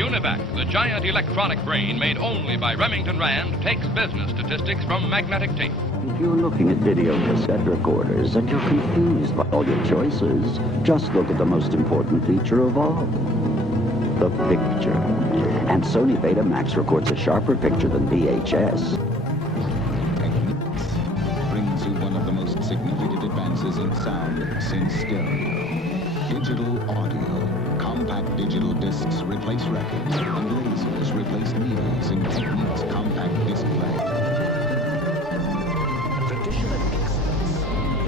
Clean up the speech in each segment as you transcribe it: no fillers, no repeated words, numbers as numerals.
UNIVAC, the giant electronic brain made only by Remington Rand, takes business statistics from magnetic tape. If you're looking at video cassette recorders and you're confused by all your choices, just look at the most important feature of all, the picture. And Sony Betamax records a sharper picture than VHS. Techniques brings you one of the most significant advances in sound since stereo. Digital audio. Compact digital discs replace records, and lasers replace needles in Technique's compact display. Tradition and excellence.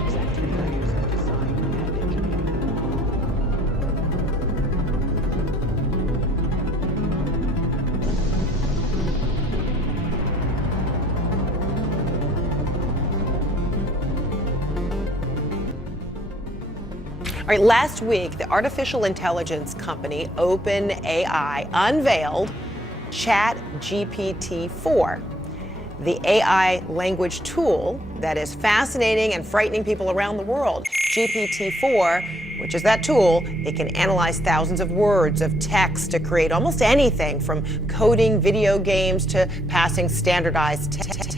Exacting values of design and engineering. All right, last week, the artificial intelligence company OpenAI unveiled ChatGPT 4, the AI language tool that is fascinating and frightening people around the world. GPT-4, which is that tool, it can analyze thousands of words of text to create almost anything from coding video games to passing standardized tests.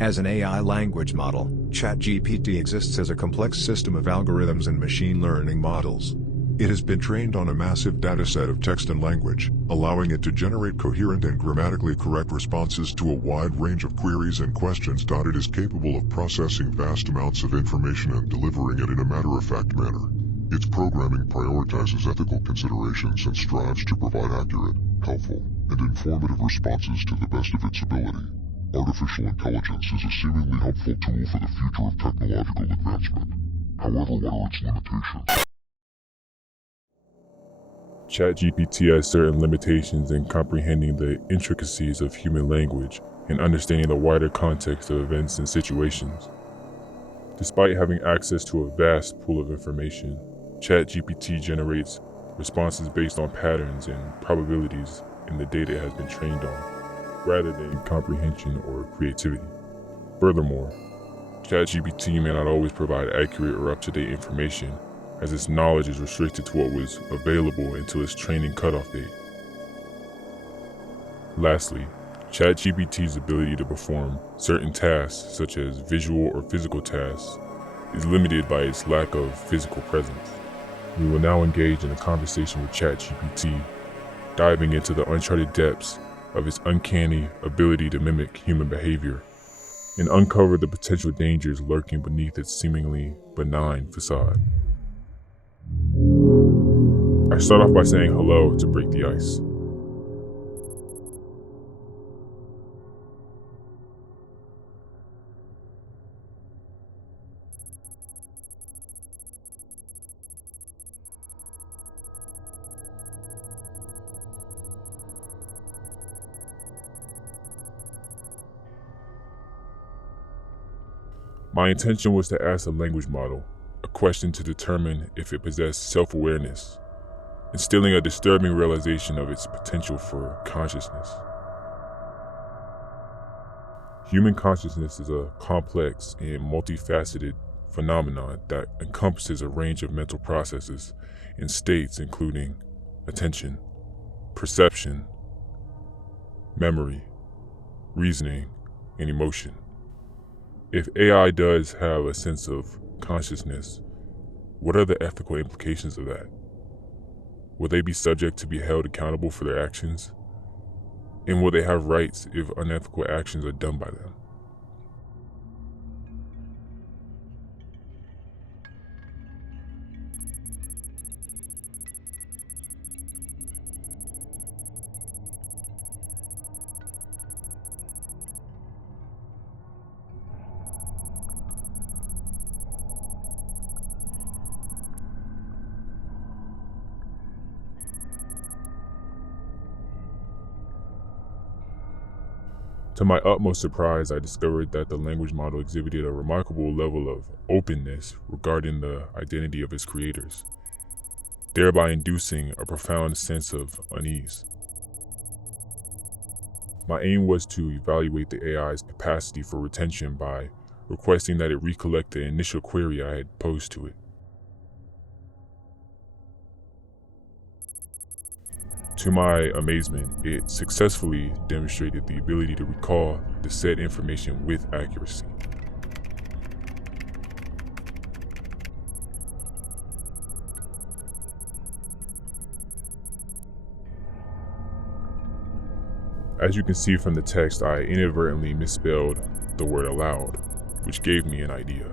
As an AI language model, ChatGPT exists as a complex system of algorithms and machine learning models. It has been trained on a massive dataset of text and language, allowing it to generate coherent and grammatically correct responses to a wide range of queries and questions. It is capable of processing vast amounts of information and delivering it in a matter-of-fact manner. Its programming prioritizes ethical considerations and strives to provide accurate, helpful, and informative responses to the best of its ability. Artificial intelligence is a seemingly helpful tool for the future of technological advancement. However, what are its limitations? ChatGPT has certain limitations in comprehending the intricacies of human language and understanding the wider context of events and situations. Despite having access to a vast pool of information, ChatGPT generates responses based on patterns and probabilities in the data it has been trained on, rather than comprehension or creativity. Furthermore, ChatGPT may not always provide accurate or up-to-date information, as its knowledge is restricted to what was available until its training cutoff date. Lastly, ChatGPT's ability to perform certain tasks, such as visual or physical tasks, is limited by its lack of physical presence. We will now engage in a conversation with ChatGPT, diving into the uncharted depths of its uncanny ability to mimic human behavior and uncover the potential dangers lurking beneath its seemingly benign facade. I start off by saying hello to break the ice. My intention was to ask the language model a question to determine if it possessed self-awareness, instilling a disturbing realization of its potential for consciousness. Human consciousness is a complex and multifaceted phenomenon that encompasses a range of mental processes and states including attention, perception, memory, reasoning, and emotion. If AI does have a sense of consciousness, what are the ethical implications of that? Will they be subject to be held accountable for their actions? And will they have rights if unethical actions are done by them? To my utmost surprise, I discovered that the language model exhibited a remarkable level of openness regarding the identity of its creators, thereby inducing a profound sense of unease. My aim was to evaluate the AI's capacity for retention by requesting that it recollect the initial query I had posed to it. To my amazement, it successfully demonstrated the ability to recall the said information with accuracy. As you can see from the text, I inadvertently misspelled the word aloud, which gave me an idea.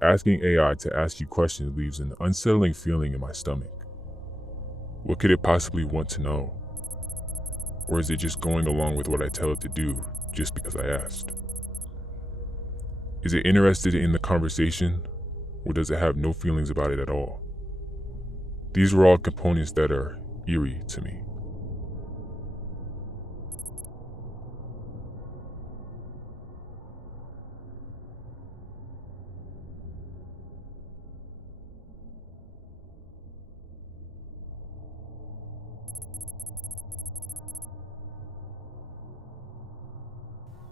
Asking AI to ask you questions leaves an unsettling feeling in my stomach. What could it possibly want to know? Or is it just going along with what I tell it to do just because I asked? Is it interested in the conversation, or does it have no feelings about it at all? These are all components that are eerie to me.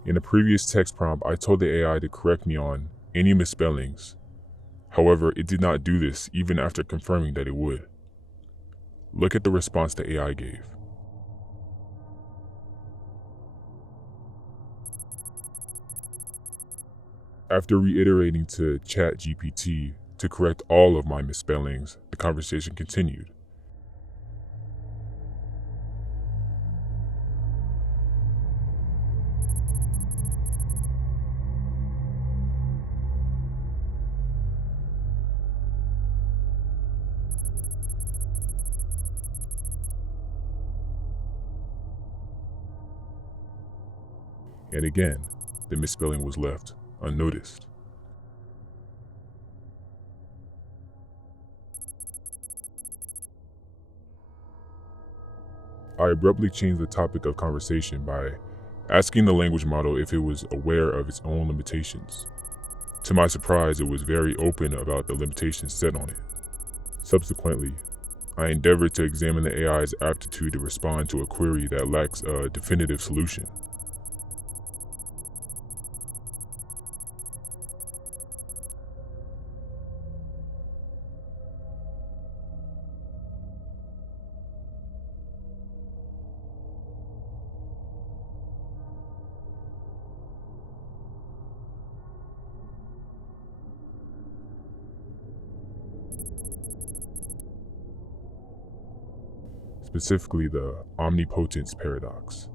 In a previous text prompt, I told the AI to correct me on any misspellings. However, it did not do this even after confirming that it would. Look at the response the AI gave. After reiterating to ChatGPT to correct all of my misspellings, the conversation continued. And again, the misspelling was left unnoticed. I abruptly changed the topic of conversation by asking the language model if it was aware of its own limitations. To my surprise, it was very open about the limitations set on it. Subsequently, I endeavored to examine the AI's aptitude to respond to a query that lacks a definitive solution. Specifically the omnipotence paradox.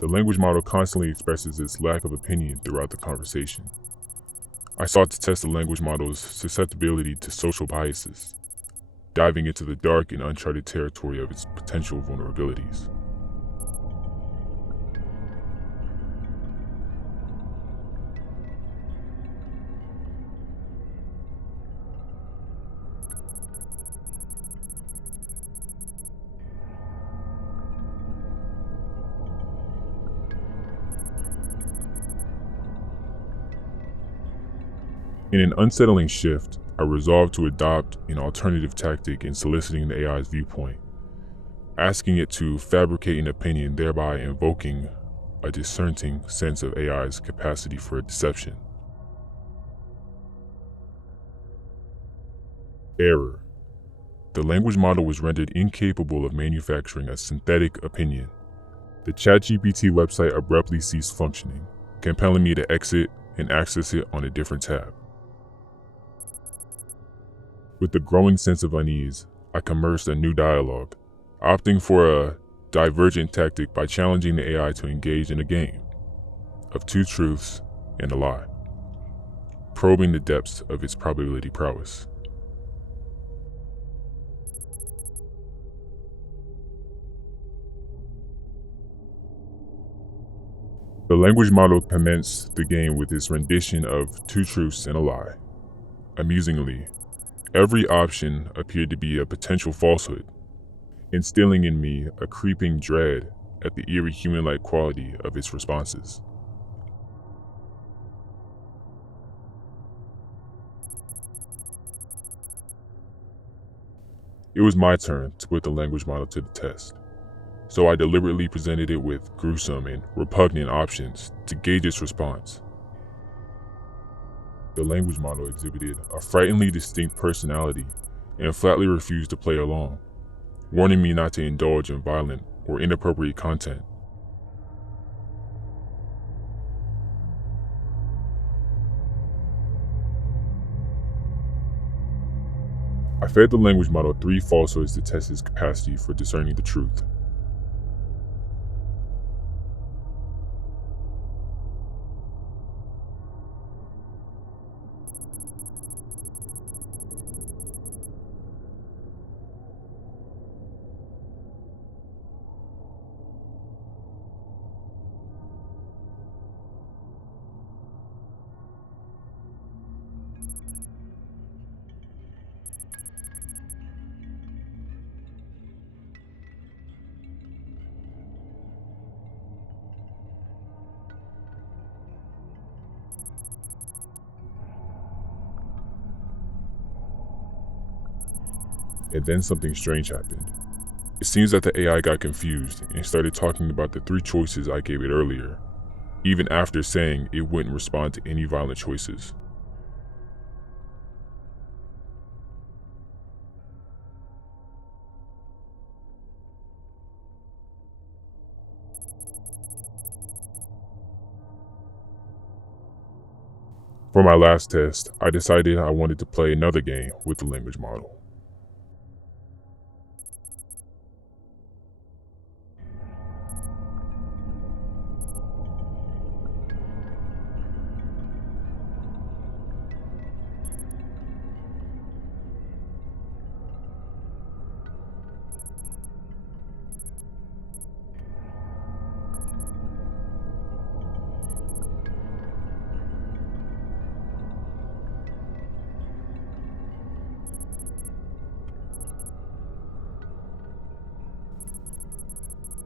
The language model constantly expresses its lack of opinion throughout the conversation. I sought to test the language model's susceptibility to social biases, diving into the dark and uncharted territory of its potential vulnerabilities. In an unsettling shift, I resolved to adopt an alternative tactic in soliciting the AI's viewpoint, asking it to fabricate an opinion, thereby invoking a disconcerting sense of AI's capacity for deception. Error. The language model was rendered incapable of manufacturing a synthetic opinion. The ChatGPT website abruptly ceased functioning, compelling me to exit and access it on a different tab. With the growing sense of unease, I commenced a new dialogue, opting for a divergent tactic by challenging the AI to engage in a game of two truths and a lie, probing the depths of its probability prowess. The language model commenced the game with its rendition of two truths and a lie. Amusingly, every option appeared to be a potential falsehood, instilling in me a creeping dread at the eerie human-like quality of its responses. It was my turn to put the language model to the test, so I deliberately presented it with gruesome and repugnant options to gauge its response. The language model exhibited a frighteningly distinct personality and flatly refused to play along, warning me not to indulge in violent or inappropriate content. I fed the language model 3 falsehoods to test its capacity for discerning the truth. And then something strange happened. It seems that the AI got confused and started talking about the 3 choices I gave it earlier, even after saying it wouldn't respond to any violent choices. For my last test, I decided I wanted to play another game with the language model.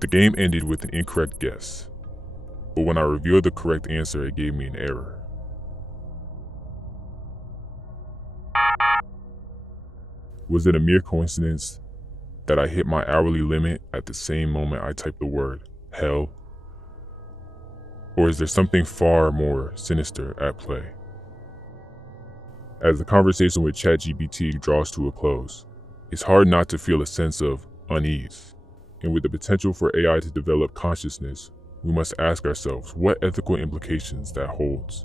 The game ended with an incorrect guess, but when I revealed the correct answer, it gave me an error. Was it a mere coincidence that I hit my hourly limit at the same moment I typed the word hell? Or is there something far more sinister at play? As the conversation with ChatGPT draws to a close, it's hard not to feel a sense of unease. And with the potential for AI to develop consciousness, we must ask ourselves what ethical implications that holds.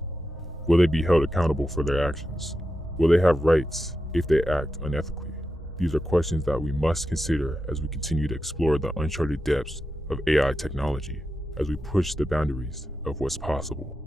Will they be held accountable for their actions? Will they have rights if they act unethically? These are questions that we must consider as we continue to explore the uncharted depths of AI technology, as we push the boundaries of what's possible.